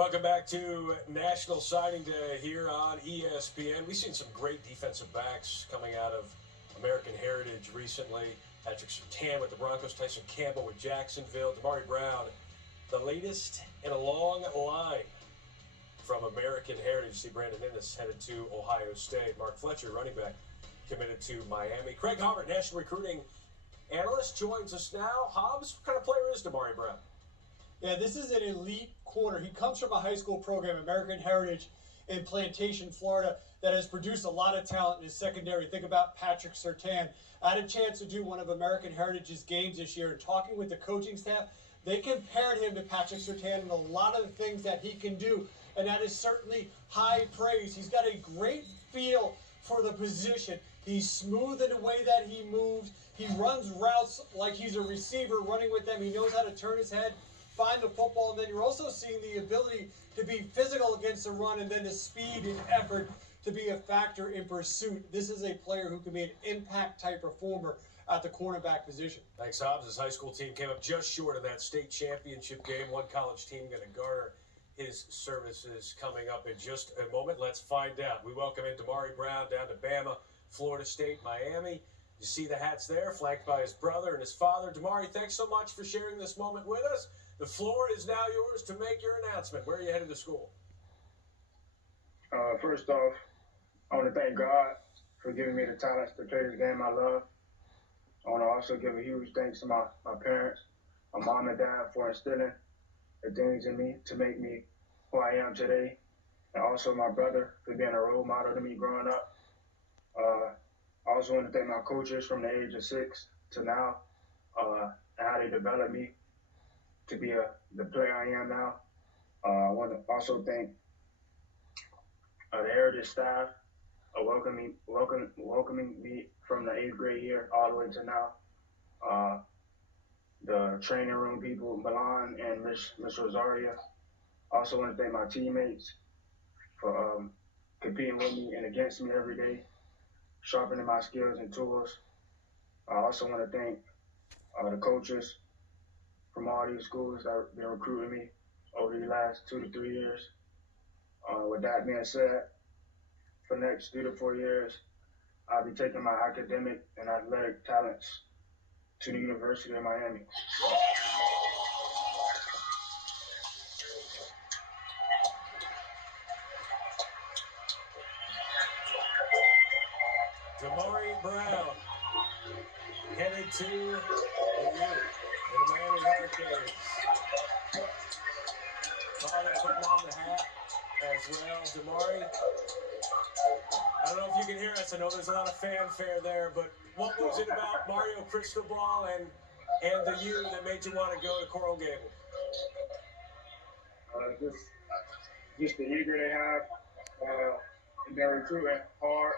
Welcome back to National Signing Day here on ESPN. We've seen some great defensive backs coming out of American Heritage recently. Patrick Surtain with the Broncos, Tyson Campbell with Jacksonville, Damari Brown, the latest in a long line from American Heritage. See Brandon Innes headed to Ohio State. Mark Fletcher, running back, committed to Miami. Craig Hobbert, national recruiting analyst, joins us now. Hobbs, what kind of player is Damari Brown? Yeah, this is an elite corner. He comes from a high school program, American Heritage, in Plantation, Florida, that has produced a lot of talent in his secondary. Think about Patrick Surtain. I had a chance to do one of American Heritage's games this year, and talking with the coaching staff, they compared him to Patrick Surtain and a lot of the things that he can do, and that is certainly high praise. He's got a great feel for the position. He's smooth in the way that he moves. He runs routes like he's a receiver running with them. He knows how to turn his head, find the football, and then you're also seeing the ability to be physical against the run, and then the speed and effort to be a factor in pursuit. This is a player who can be an impact-type performer at the cornerback position. Thanks, Hobbs. His high school team came up just short of that state championship game. One college team going to garner his services coming up in just a moment. Let's find out. We welcome in Damari Brown down to Bama, Florida State, Miami. You see the hats there, flanked by his brother and his father. Damari, thanks so much for sharing this moment with us. The floor is now yours to make your announcement. Where are you headed to school? First off, I want to thank God for giving me the talents to play this game I love. I want to also give a huge thanks to my parents, my mom and dad, for instilling the things in me to make me who I am today. And also my brother for being a role model to me growing up. I also want to thank my coaches from the age of 6 to now, and how they developed me to be the player I am now. I want to also thank the Heritage staff welcoming me from the 8th grade year all the way to now. The training room people, Milan and Miss Rosaria. I also want to thank my teammates for competing with me and against me every day, sharpening my skills and tools. I also want to thank the coaches from all these schools that have been recruiting me over the last 2 to 3 years. With that being said, for the next 3 to 4 years, I'll be taking my academic and athletic talents to the University of Miami. Damari Brown, headed to the Miami Hurricanes. Father putting on the hat as well. Damari, I don't know if you can hear us. I know there's a lot of fanfare there, but what was it about Mario Cristobal and the U that made you want to go to Coral Gables? Just the eager they have. They're recruiting hard,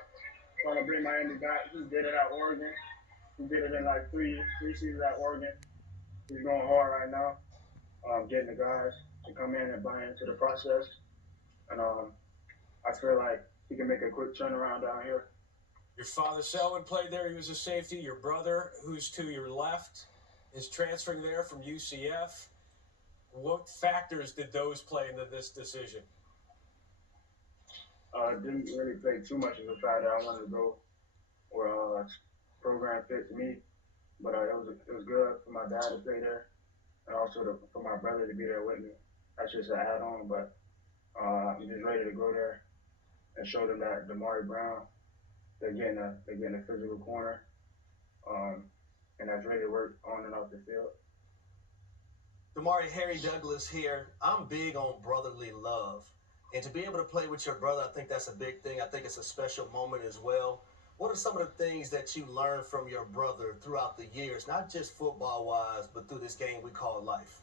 trying to bring Miami back. Just did it at Oregon. We did it in like three seasons at Oregon. He's going hard right now, getting the guys to come in and buy into the process. And I feel like he can make a quick turnaround down here. Your father, Selwyn, played there. He was a safety. Your brother, who's to your left, is transferring there from UCF. What factors did those play into this decision? Didn't really play too much of a factor. I wanted to go where program fits me, but it was good for my dad to play there, and also for my brother to be there with me. That's just an add-on, but I'm just ready to go there and show them that Damari Brown, they're getting a physical corner, and that's ready to work on and off the field. Damari, Harry Douglas here. I'm big on brotherly love. And to be able to play with your brother, I think that's a big thing. I think it's a special moment as well. What are some of the things that you learned from your brother throughout the years, not just football-wise, but through this game we call life?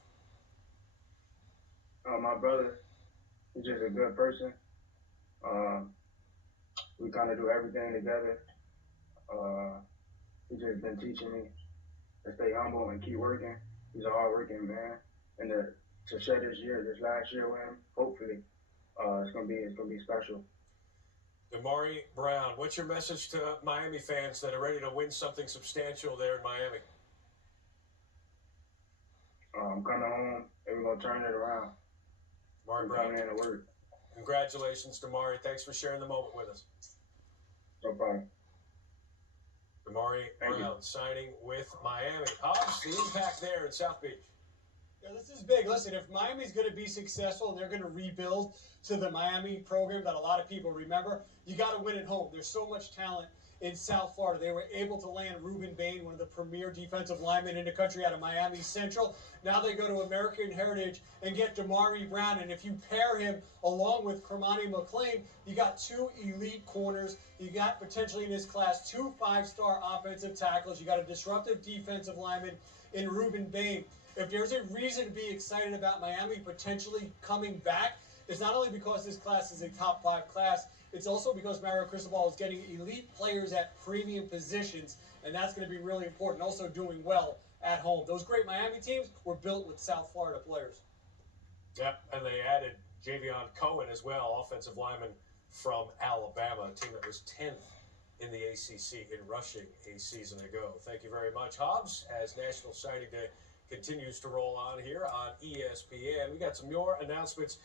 My brother, he's just a good person. We kind of do everything together. He's just been teaching me to stay humble and keep working. He's a hard-working man. And to share this last year with him, hopefully, it's gonna be special. Damari Brown, what's your message to Miami fans that are ready to win something substantial there in Miami? I'm coming home and we're gonna turn it around. Damari for Brown. coming in to work. Congratulations, Damari. Thanks for sharing the moment with us. No problem. Damari Thank you. Brown signing with Miami. Hobbs, the impact there in South Beach. Yeah, this is big. Listen, if Miami's going to be successful and they're going to rebuild to the Miami program that a lot of people remember, you got to win at home. There's so much talent in South Florida. They were able to land Ruben Bain, one of the premier defensive linemen in the country out of Miami Central. Now they go to American Heritage and get Damari Brown. And if you pair him along with Kermani McLean, you got two elite corners. You got potentially in this class 2 5-star offensive tackles. You got a disruptive defensive lineman in Ruben Bain. If there's a reason to be excited about Miami potentially coming back, it's not only because this class is a top 5 class, it's also because Mario Cristobal is getting elite players at premium positions, and that's going to be really important. Also doing well at home. Those great Miami teams were built with South Florida players. Yep, and they added Javion Cohen as well, offensive lineman from Alabama, a team that was 10th in the ACC in rushing a season ago. Thank you very much, Hobbs, as National Signing Day continues to roll on here on ESPN. We got some more announcements